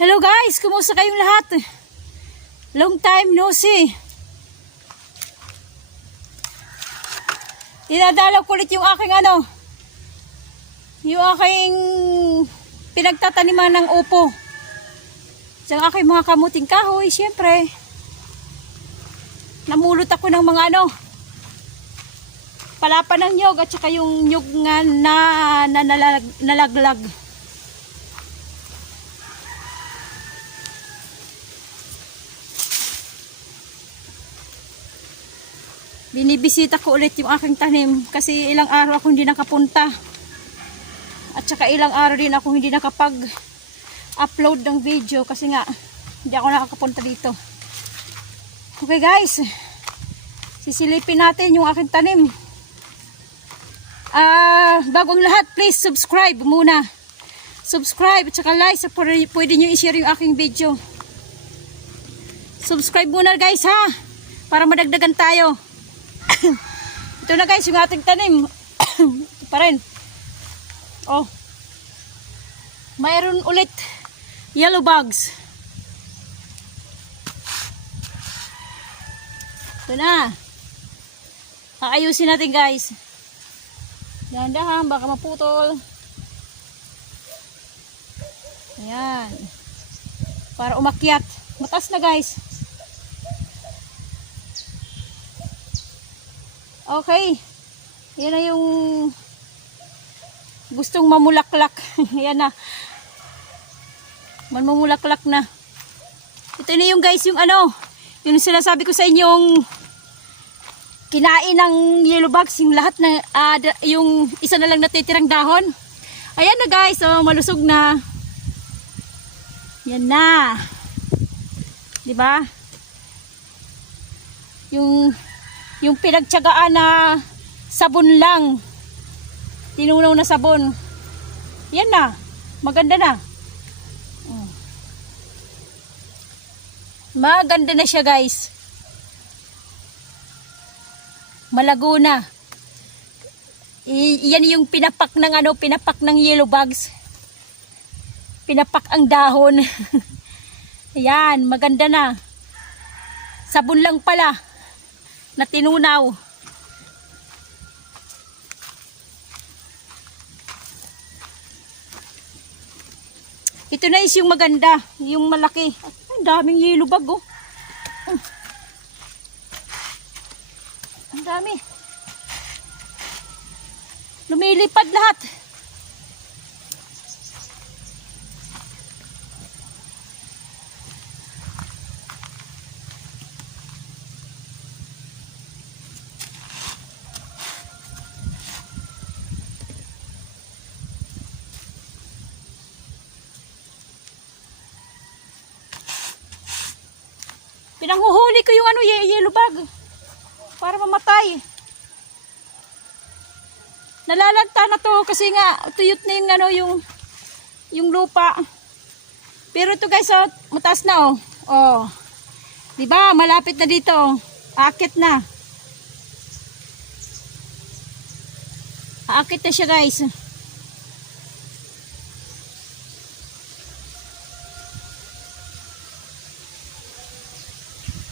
Hello guys, kumusta kayong lahat? Long time no see. Dinadalaw ko ulit yung aking yung aking pinagtataniman ng upo. Sa aking mga kamuting kahoy, syempre. Namulot ako ng mga palapan ng nyog at saka yung nyog nga na nalaglag. Binibisita ko ulit yung aking tanim kasi ilang araw ako hindi nakapunta. At saka ilang araw din ako hindi nakapag-upload ng video kasi nga hindi ako nakakapunta dito. Okay guys, sisilipin natin yung aking tanim. Bago ang lahat, please subscribe muna. Subscribe at saka like, so pwede nyo i-share yung aking video. Subscribe muna guys ha, para madagdagan tayo. Ito na guys yung ating tanim. Ito pa rin. Oh, mayroon ulit yellow bugs. Ito na. Aayusin natin guys. Dahan-dahan, baka maputol. Ayan. Para umakyat. Mataas na guys. Okay. Yan na yung gustong mamulaklak. Yan na. Mamulaklak na. Ito na yung guys, yung yung sinasabi ko sa inyong kinain ng yellow bugs, yung lahat na yung isa na lang natitirang dahon. Ayan na guys, so malusog na. Yan na. 'Di ba? Yung pinagtiyagaan na sabon lang. Tinunaw na sabon. Yan na. Maganda na. Maganda na siya guys. Malago na. Yan yung pinapak ng pinapak ng yellow bugs. Pinapak ang dahon. Ayan, maganda na. Sabon lang pala na tinunaw. Ito na is yung maganda, yung malaki. Ang daming yellow bug oh. Ang dami. Lumilipad lahat. Pinanghuhuli ko yung yellow bug para mamatay. Nalalanta na to kasi nga tuyot na yung lupa. Pero ito guys, mataas na oh. Oh. 'Di ba? Malapit na dito. Aakit na. Aakit na siya guys.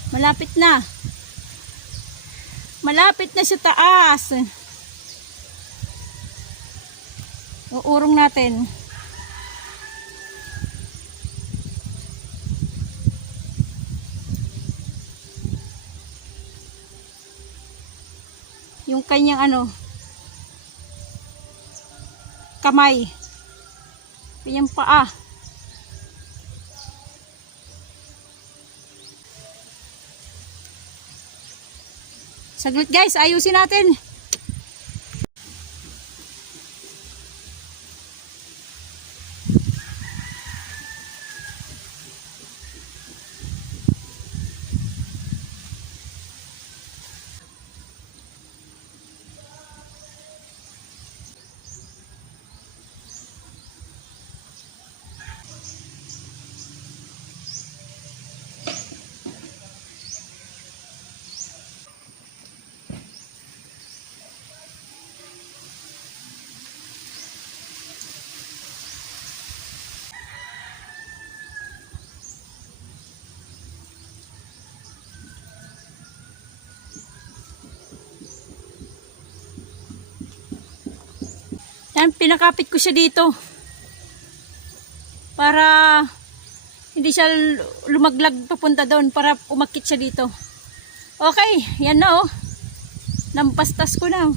Malapit na. Malapit na sa taas. Uurong natin. Yung kanyang kamay. Kanyang paa. Saglit guys, ayusin natin. Yan, pinakapit ko siya dito. Para hindi siya lumaglag papunta doon. Para umakit siya dito. Okay, yan na oh. Nampastas ko na.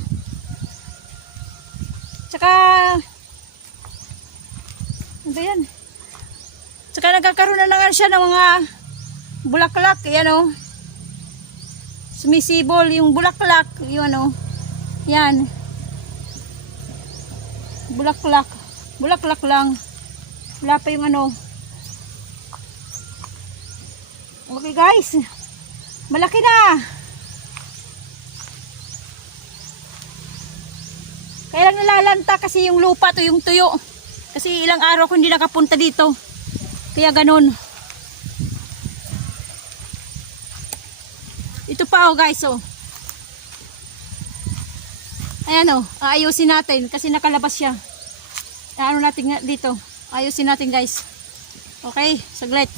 Tsaka, ano yan? Tsaka nagkakaroon na nga siya ng mga bulaklak. Yan oh. Sumisibol yung bulaklak. Yun oh. Yan. Bulaklak. Bulaklak lang. Wala pa yung ano. Okay guys. Malaki na. Kaya lang nalalanta kasi yung lupa to yung tuyo. Kasi ilang araw ko hindi nakapunta dito. Kaya ganun. Ito pa oh guys oh. Ayan o, aayusin natin kasi nakalabas siya. Ano natin dito? Ayusin natin guys. Okay, saglit.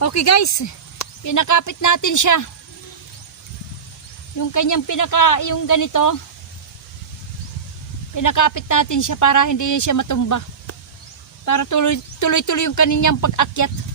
Okay guys, pinakapit natin siya. Yung kanyang yung ganito, pinakapit natin siya para hindi siya matumba. Para tuloy-tuloy yung kanyang pag-akyat.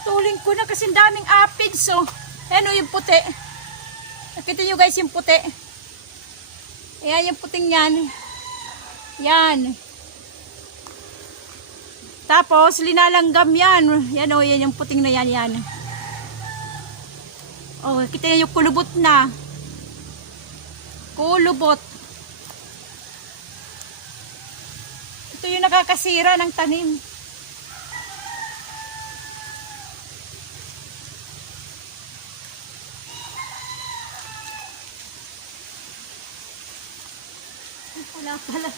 Tuling ko na kasi daming aphids. So, ano yung puti. Nakita nyo guys yung puti. Ayan yung puting yan. Yan. Tapos, linalanggam yan. Yan o, yan yung puting na yan. Yan. O, kita nyo yung kulubot na. Kulubot. Ito yung nakakasira ng tanim. Wala pala.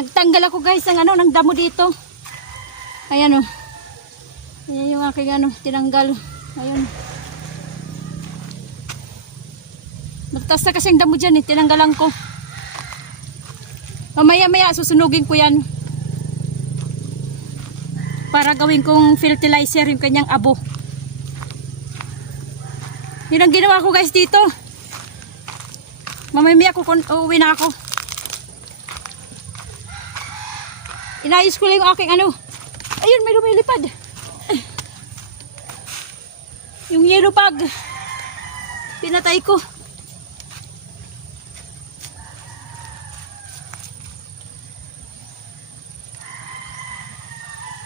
Nagtanggal ako guys ng damo dito. Ayan o. Ayan yung aking tinanggal. Ayan. Magtaas na kasi ang damo dyan tinanggalan ko. Mamaya susunugin ko yan. Para gawin kong fertilizer yung kanyang abo. Yun ang ginawa ko guys dito. Mamaya uuwi na ako. Inayos ko lang yung aking Ayun, may lumilipad. Yung yellow bug. Pinatay ko.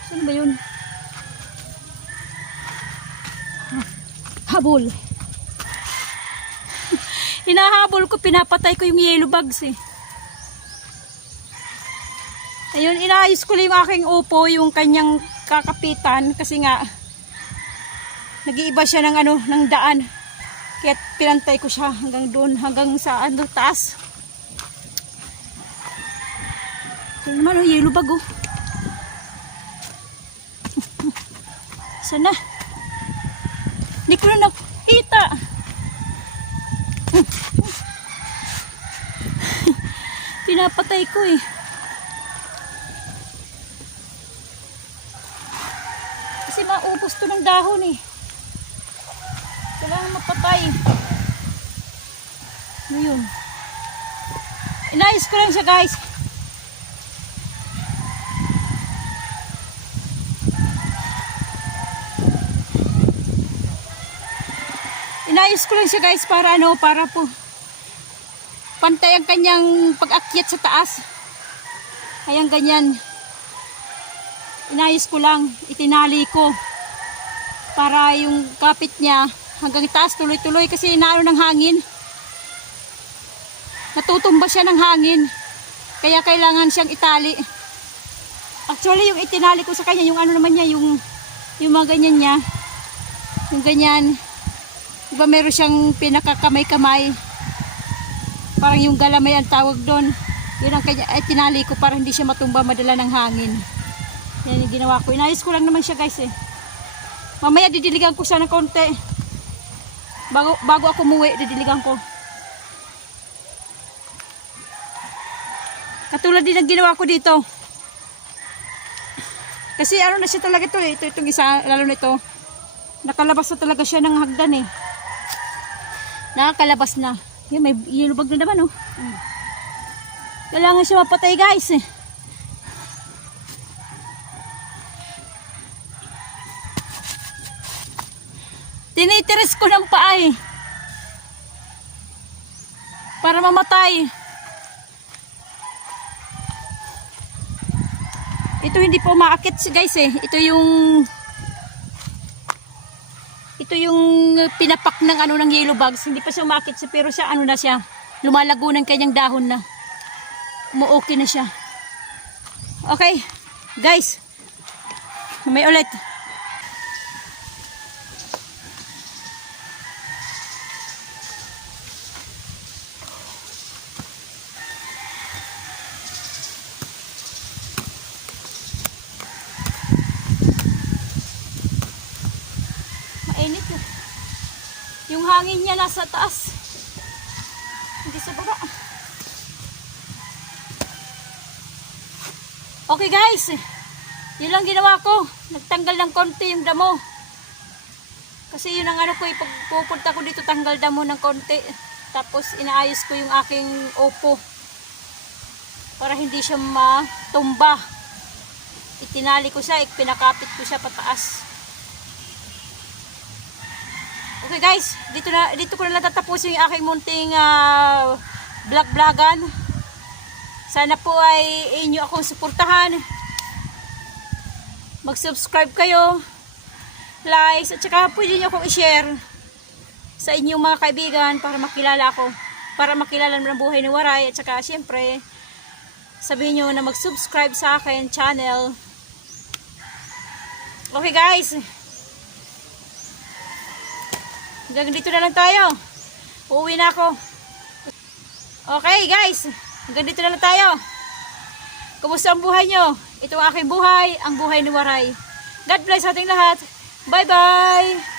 Saan ba yun? Habol. Hinahabol ko, pinapatay ko yung yellow bugs eh. Ayun, inaayos ko lang yung aking upo, yung kanyang kakapitan kasi nga nag-iiba siya ng daan. Kaya pinantay ko siya hanggang doon, hanggang sa taas. Ayun naman yellow bug oh. Sana. Hindi ko na nakita. Pinapatay ko eh. Kasi maubos to ng dahon eh. Kailangan mapatay. Ano yun? Inayos ko lang siya guys. Inayos ko lang siya guys para para po pantay ang kanyang pag-akyat sa taas. Ayan ganyan. Inayos ko lang, itinali ko para yung kapit niya hanggang taas tuloy-tuloy kasi inaano ng hangin. Natutumba siya ng hangin. Kaya kailangan siyang itali. Actually yung itinali ko sa kanya yung naman niya yung mga ganyan niya. Yung ganyan. Diba meron siyang pinakakamay-kamay. Parang yung galamay ang tawag doon. Yun ang kanya, tinali ko para hindi siya matumba madala ng hangin. Yan yung ginawa ko. Inayos ko lang naman siya guys eh. Mamaya didiligan ko siya ng konti. Bago ako umuwi, didiligan ko. Katulad din ang ginawa ko dito. Kasi na siya talaga ito eh. Itong isa, lalo na ito. Nakalabas na talaga siya ng hagdan eh. Nakakalabas na. Yan, may yellow bug na naman oh. Kailangan siya mapatay guys eh. Tinitiris ko ng paa eh. Para mamatay. Ito hindi po umaakit guys eh. Ito yung pinapak ng ng yellow bugs. Hindi pa siya umakit siya pero siya na siya. Lumalago ng kanyang dahon na. Umuokay na siya. Okay, guys. May ulit. Mainit eh. Yung hangin niya nasa taas. Hindi sa baba. Okay guys. Yun lang ginawa ko. Nagtanggal ng konti yung damo. Kasi yun ang ko. Pag pupunta ko dito tanggal damo ng konti. Tapos inaayos ko yung aking upo. Para hindi siya matumba. Itinali ko siya. Pinakapit ko siya pataas. Okay guys, dito ko na lang tatapusin yung aking munting vlog-vlogan. Sana po ay inyo akong suportahan. Mag-subscribe kayo, likes, at saka pwede nyo akong i-share sa inyong mga kaibigan para makilala ako. Para makilala mo ng buhay ni Waray. At saka syempre, sabihin nyo na mag-subscribe sa akin channel. Okay guys. Hanggang dito na lang tayo. Uuwi na ako. Okay guys. Hanggang dito na lang tayo. Kumusta ang buhay nyo? Ito ang aking buhay, ang buhay ni Waray. God bless ating lahat. Bye-bye!